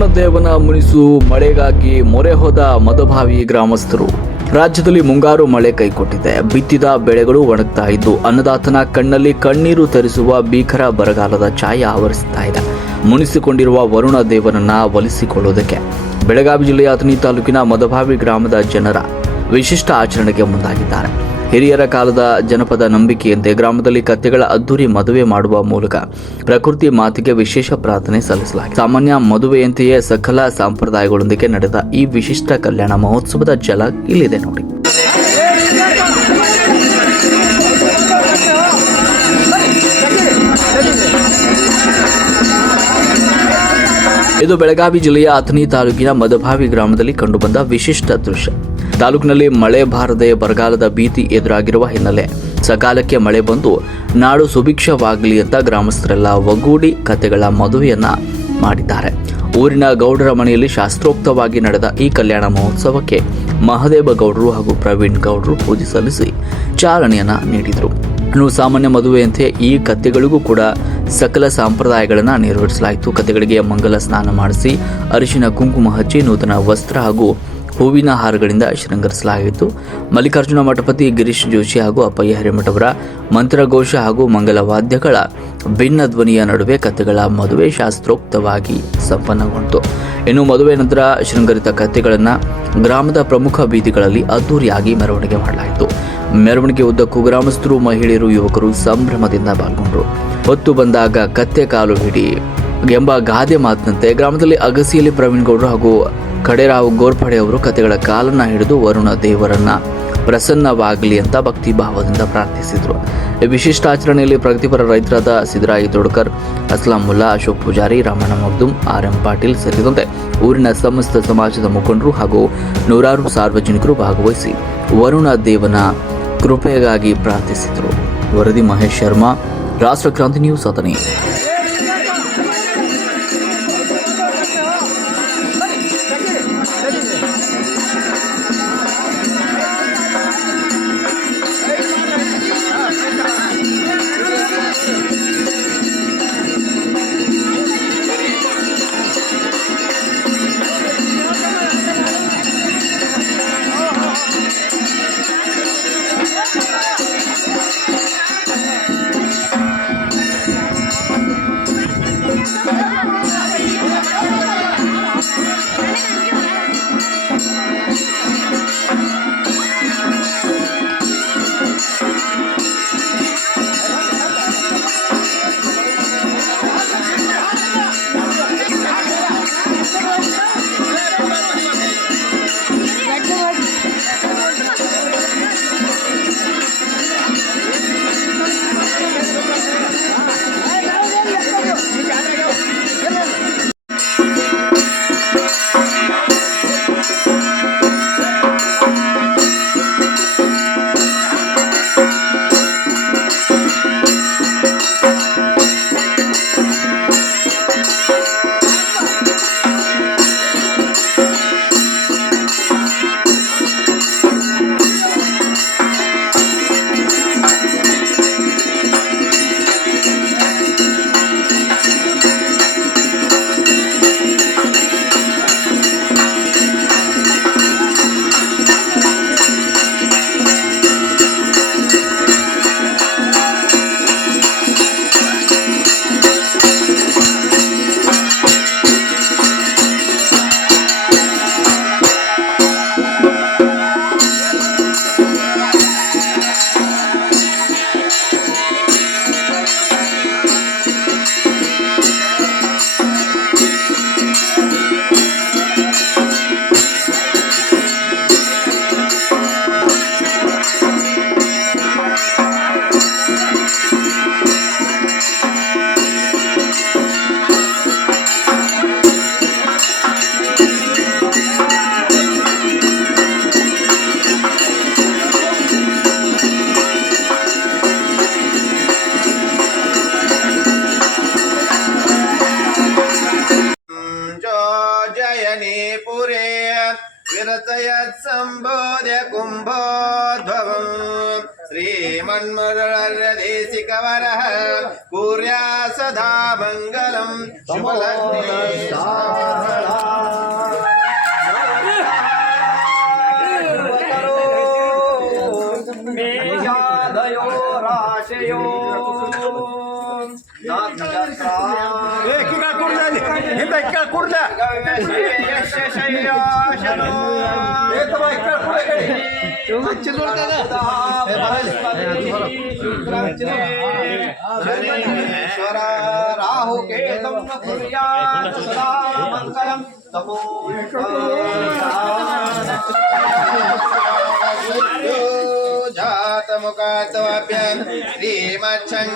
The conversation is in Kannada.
ವರುಣದೇವನ ಮುನಿಸು ಮಳೆಗಾಗಿ ಮೊರೆ ಹೋದ ಮದಭಾವಿ ಗ್ರಾಮಸ್ಥರು. ರಾಜ್ಯದಲ್ಲಿ ಮುಂಗಾರು ಮಳೆ ಕೈಕೊಟ್ಟಿದೆ. ಬಿತ್ತಿದ ಬೆಳೆಗಳು ಒಣಗ್ತಾ ಇದ್ದು ಅನ್ನದಾತನ ಕಣ್ಣಲ್ಲಿ ಕಣ್ಣೀರು ತರಿಸುವ ಭೀಕರ ಬರಗಾಲದ ಛಾಯೆ ಆವರಿಸ್ತಾ ಇದೆ. ಮುನಿಸಿಕೊಂಡಿರುವ ವರುಣ ದೇವನನ್ನ ಒಲಿಸಿಕೊಳ್ಳುವುದಕ್ಕೆ ಬೆಳಗಾವಿ ಜಿಲ್ಲೆಯ ಅಥಣಿ ತಾಲೂಕಿನ ಮದಭಾವಿ ಗ್ರಾಮದ ಜನರ ವಿಶಿಷ್ಟ ಆಚರಣೆಗೆ ಮುಂದಾಗಿದ್ದಾರೆ. ಹಿರಿಯರ ಕಾಲದ ಜನಪದ ನಂಬಿಕೆಯಂತೆ ಗ್ರಾಮದಲ್ಲಿ ಕತ್ತೆಗಳ ಅದ್ದೂರಿ ಮದುವೆ ಮಾಡುವ ಮೂಲಕ ಪ್ರಕೃತಿ ಮಾತಿಗೆ ವಿಶೇಷ ಪ್ರಾರ್ಥನೆ ಸಲ್ಲಿಸಲಾಗಿದೆ. ಸಾಮಾನ್ಯ ಮದುವೆಯಂತೆಯೇ ಸಕಲ ಸಂಪ್ರದಾಯಗಳೊಂದಿಗೆ ನಡೆದ ಈ ವಿಶಿಷ್ಟ ಕಲ್ಯಾಣ ಮಹೋತ್ಸವದ ಝಲಕ್ ಇಲ್ಲಿದೆ ನೋಡಿ. ಇದು ಬೆಳಗಾವಿ ಜಿಲ್ಲೆಯ ಅಥಣಿ ತಾಲೂಕಿನ ಮದಭಾವಿ ಗ್ರಾಮದಲ್ಲಿ ಕಂಡುಬಂದ ವಿಶಿಷ್ಟ ದೃಶ್ಯ. ತಾಲೂಕಿನಲ್ಲಿ ಮಳೆ ಬಾರದೆ ಬರಗಾಲದ ಭೀತಿ ಎದುರಾಗಿರುವ ಹಿನ್ನೆಲೆ ಸಕಾಲಕ್ಕೆ ಮಳೆ ಬಂದು ನಾಡು ಸುಭಿಕ್ಷವಾಗಲಿ ಅಂತ ಗ್ರಾಮಸ್ಥರೆಲ್ಲ ಒಗ್ಗೂಡಿ ಕತೆಗಳ ಮದುವೆಯನ್ನ ಮಾಡಿದ್ದಾರೆ. ಊರಿನ ಗೌಡರ ಮನೆಯಲ್ಲಿ ಶಾಸ್ತ್ರೋಕ್ತವಾಗಿ ನಡೆದ ಈ ಕಲ್ಯಾಣ ಮಹೋತ್ಸವಕ್ಕೆ ಮಹದೇವ ಗೌಡರು ಹಾಗೂ ಪ್ರವೀಣ್ ಗೌಡರು ಪೂಜೆ ಸಲ್ಲಿಸಿ ಚಾಲನೆಯನ್ನ ನೀಡಿದರು. ಇನ್ನು ಸಾಮಾನ್ಯ ಮದುವೆಯಂತೆ ಈ ಕತ್ತೆಗಳಿಗೂ ಕೂಡ ಸಕಲ ಸಂಪ್ರದಾಯಗಳನ್ನು ನೆರವೇರಿಸಲಾಯಿತು. ಕತ್ತೆಗಳಿಗೆ ಮಂಗಲ ಸ್ನಾನ ಮಾಡಿಸಿ ಅರಿಶಿನ ಕುಂಕುಮ ಹಚ್ಚಿ ನೂತನ ವಸ್ತ್ರ ಹಾಗೂ ಹೂವಿನ ಹಾರಗಳಿಂದ ಶೃಂಗರಿಸಲಾಗಿತ್ತು. ಮಲ್ಲಿಕಾರ್ಜುನ ಮಠಪತಿ ಗಿರೀಶ್ ಜೋಶಿ ಹಾಗೂ ಅಪ್ಪಯ್ಯ ಹಿರೇಮಠವರ ಮಂತ್ರಘೋಷ ಹಾಗೂ ಮಂಗಲ ವಾದ್ಯಗಳ ಭಿನ್ನ ಧ್ವನಿಯ ನಡುವೆ ಕತ್ತೆಗಳ ಮದುವೆ ಶಾಸ್ತ್ರೋಕ್ತವಾಗಿ ಸಂಪನ್ನಗೊಂಡಿತು. ಇನ್ನು ಮದುವೆ ನಂತರ ಶೃಂಗರಿತ ಕತ್ತೆಗಳನ್ನು ಗ್ರಾಮದ ಪ್ರಮುಖ ಬೀದಿಗಳಲ್ಲಿ ಅದ್ದೂರಿಯಾಗಿ ಮೆರವಣಿಗೆ ಮಾಡಲಾಯಿತು. ಮೆರವಣಿಗೆ ಉದ್ದಕ್ಕೂ ಗ್ರಾಮಸ್ಥರು, ಮಹಿಳೆಯರು, ಯುವಕರು ಸಂಭ್ರಮದಿಂದ ಪಾಲ್ಗೊಂಡರು. ಹೊತ್ತು ಬಂದಾಗ ಕತ್ತೆ ಕಾಲು ಹಿಡಿ ಎಂಬ ಗಾದೆ ಮಾತಿನಂತೆ ಗ್ರಾಮದಲ್ಲಿ ಅಗಸಿಯಲ್ಲಿ ಪ್ರವೀಣ್ ಗೌಡರು ಹಾಗೂ ಕಡೇರಾವ್ ಗೋರ್ಪಡೆ ಅವರು ಕತೆಗಳ ಕಾಲನ್ನ ಹಿಡಿದು ವರುಣ ದೇವರನ್ನ ಪ್ರಸನ್ನವಾಗಲಿ ಅಂತ ಭಕ್ತಿ ಭಾವದಿಂದ ಪ್ರಾರ್ಥಿಸಿದರು. ಈ ವಿಶಿಷ್ಟ ಆಚರಣೆಯಲ್ಲಿ ಪ್ರಗತಿಪರ ರೈತರಾದ ಸಿದ್ದರಾಯಿ ದೊಡ್ಕರ್, ಅಸ್ಲಾಂ ಮುಲ್ಲಾ, ಅಶೋಕ್ ಪೂಜಾರಿ, ರಾಮಣ್ಣ ಮಗ್ದುಮ್, ಆರ್.ಎಂ. ಪಾಟೀಲ್ ಸೇರಿದಂತೆ ಊರಿನ ಸಮಸ್ತ ಸಮಾಜದ ಮುಖಂಡರು ಹಾಗೂ ನೂರಾರು ಸಾರ್ವಜನಿಕರು ಭಾಗವಹಿಸಿ ವರುಣ ದೇವನ ಕೃಪೆಗಾಗಿ ಪ್ರಾರ್ಥಿಸಿದರು. ವರದಿ ಮಹೇಶ್ ಶರ್ಮಾ, ರಾಷ್ಟ್ರಕ್ರಾಂತಿ ನ್ಯೂಸ್, ಅಥಣಿ. विरचयत् सम्बोध्य कुम्भोद्भवम् श्रीमन्मरुळर्यदेशिकवरः कुर्या सदा मङ्गलं शुभलग्ने मेघादयो राशयो राहु केतुं कुर्यात् सदा मङ्गलं तपो जातमुखात्वाभ्यां श्रीमच्छं